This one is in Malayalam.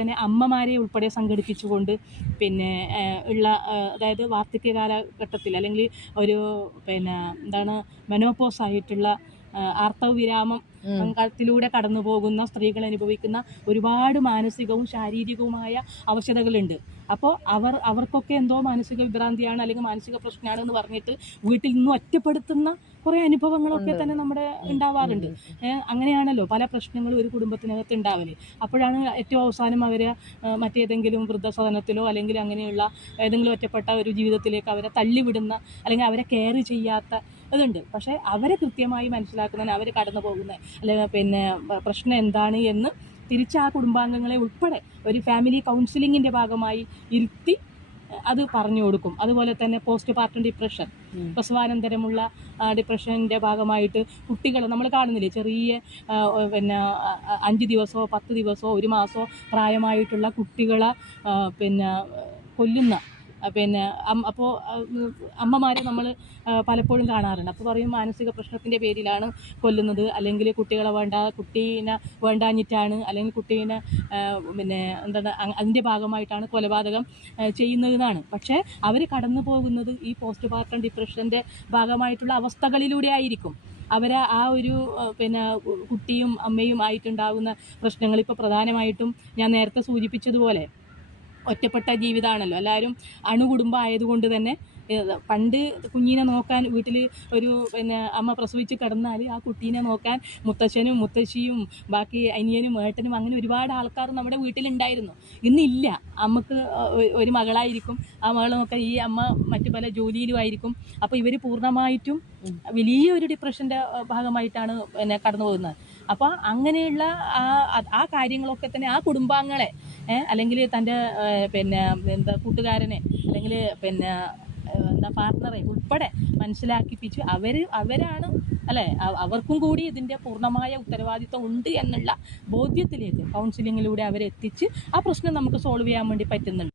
തന്നെ അമ്മമാരെ ഉൾപ്പെടെ സംഘടിപ്പിച്ചുകൊണ്ട് പിന്നെ ഉള്ള അതായത് വാർദ്ധക്യ കാലഘട്ടത്തിൽ അല്ലെങ്കിൽ ഒരു പിന്നെ എന്താണ് മെനോപോസ് ആയിട്ടുള്ള ആർത്തവ വിരാമം ത്തിലൂടെ കടന്നു പോകുന്ന സ്ത്രീകൾ അനുഭവിക്കുന്ന ഒരുപാട് മാനസികവും ശാരീരികവുമായ അവശതകളുണ്ട്. അപ്പോൾ അവർക്കൊക്കെ എന്തോ മാനസിക വിഭ്രാന്തിയാണ് അല്ലെങ്കിൽ മാനസിക പ്രശ്നമാണ് എന്ന് പറഞ്ഞിട്ട് വീട്ടിൽ നിന്നും ഒറ്റപ്പെടുത്തുന്ന കുറേ അനുഭവങ്ങളൊക്കെ തന്നെ നമ്മുടെ ഉണ്ടാവാറുണ്ട്. അങ്ങനെയാണല്ലോ പല പ്രശ്നങ്ങളും ഒരു കുടുംബത്തിനകത്ത് ഉണ്ടാവല്. അപ്പോഴാണ് ഏറ്റവും അവസാനം അവരെ മറ്റേതെങ്കിലും വൃദ്ധസദനത്തിലോ അല്ലെങ്കിൽ അങ്ങനെയുള്ള ഏതെങ്കിലും ഒറ്റപ്പെട്ട ഒരു ജീവിതത്തിലേക്ക് അവരെ തള്ളിവിടുന്ന അല്ലെങ്കിൽ അവരെ കെയർ ചെയ്യാത്ത ഇതുണ്ട്. പക്ഷേ അവരെ കൃത്യമായി മനസ്സിലാക്കുന്നതിന് അവർ കടന്നു പോകുന്ന അല്ലെങ്കിൽ പിന്നെ പ്രശ്നം എന്താണ് എന്ന് തിരിച്ച് ആ കുടുംബാംഗങ്ങളെ ഉൾപ്പെടെ ഒരു ഫാമിലി കൗൺസിലിങ്ങിൻ്റെ ഭാഗമായി ഇരുത്തി അത് പറഞ്ഞു കൊടുക്കും. അതുപോലെ തന്നെ പോസ്റ്റ് പാർട്ടം ഡിപ്രഷൻ, പ്രസവാനന്തരമുള്ള ഡിപ്രഷൻ്റെ ഭാഗമായിട്ട് കുട്ടികൾ നമ്മൾ കാണുന്നില്ലേ, ചെറിയ പിന്നെ 5 ദിവസമോ 10 ദിവസമോ 1 മാസമോ പ്രായമായിട്ടുള്ള കുട്ടികളെ പിന്നെ കൊല്ലുന്ന പിന്നെ അപ്പോൾ അമ്മമാരെ നമ്മൾ പലപ്പോഴും കാണാറുണ്ട്. അപ്പോൾ പറയും മാനസിക പ്രശ്നത്തിൻ്റെ പേരിലാണ് കൊല്ലുന്നത്, അല്ലെങ്കിൽ കുട്ടീനെ വേണ്ടാഞ്ഞിട്ടാണ്, അല്ലെങ്കിൽ കുട്ടീനെ പിന്നെ എന്താണ് അതിൻ്റെ ഭാഗമായിട്ടാണ് കൊലപാതകം ചെയ്യുന്നതെന്നാണ്. പക്ഷേ അവർ കടന്നു പോകുന്നത് ഈ പോസ്റ്റ് പാർട്ടം ഡിപ്രഷൻ്റെ ഭാഗമായിട്ടുള്ള അവസ്ഥകളിലൂടെ ആയിരിക്കും. അവരെ ആ ഒരു പിന്നെ കുട്ടിയും അമ്മയും ആയിട്ടുണ്ടാകുന്ന പ്രശ്നങ്ങൾ ഇപ്പോൾ പ്രധാനമായിട്ടും ഞാൻ നേരത്തെ സൂചിപ്പിച്ചതുപോലെ ഒറ്റപ്പെട്ട ജീവിതമാണല്ലോ. എല്ലാവരും അണുകുടുംബം ആയതുകൊണ്ട് തന്നെ പണ്ട് കുഞ്ഞിനെ നോക്കാൻ വീട്ടിൽ ഒരു പിന്നെ അമ്മ പ്രസവിച്ച് കിടന്നാൽ ആ കുട്ടീനെ നോക്കാൻ മുത്തശ്ശനും മുത്തശ്ശിയും ബാക്കി അനിയനും ഏട്ടനും അങ്ങനെ ഒരുപാട് ആൾക്കാർ നമ്മുടെ വീട്ടിലുണ്ടായിരുന്നു. ഇന്നില്ല. അമ്മക്ക് ഒരു മകളായിരിക്കും, ആ മകൾ നോക്കാൻ ഈ അമ്മ മറ്റു പല ജോലിയിലുമായിരിക്കും. അപ്പോൾ ഇവർ പൂർണ്ണമായിട്ടും വലിയൊരു ഡിപ്രഷൻ്റെ ഭാഗമായിട്ടാണ് പിന്നെ കടന്നു പോകുന്നത്. അപ്പോൾ അങ്ങനെയുള്ള ആ കാര്യങ്ങളൊക്കെ തന്നെ ആ കുടുംബാംഗങ്ങളെ അല്ലെങ്കിൽ തൻ്റെ പിന്നെ കൂട്ടുകാരനെ അല്ലെങ്കിൽ പിന്നെ പാർട്ട്ണറെ ഉൾപ്പെടെ മനസ്സിലാക്കിപ്പിച്ച് അവരാണ് അല്ലേ, അവർക്കും കൂടി ഇതിൻ്റെ പൂർണ്ണമായ ഉത്തരവാദിത്വം ഉണ്ട് എന്നുള്ള ബോധ്യത്തിലേക്ക് കൗൺസിലിങ്ങിലൂടെ അവരെത്തിച്ച് ആ പ്രശ്നം നമുക്ക് സോൾവ് ചെയ്യാൻ വേണ്ടി പറ്റുന്നുണ്ട്.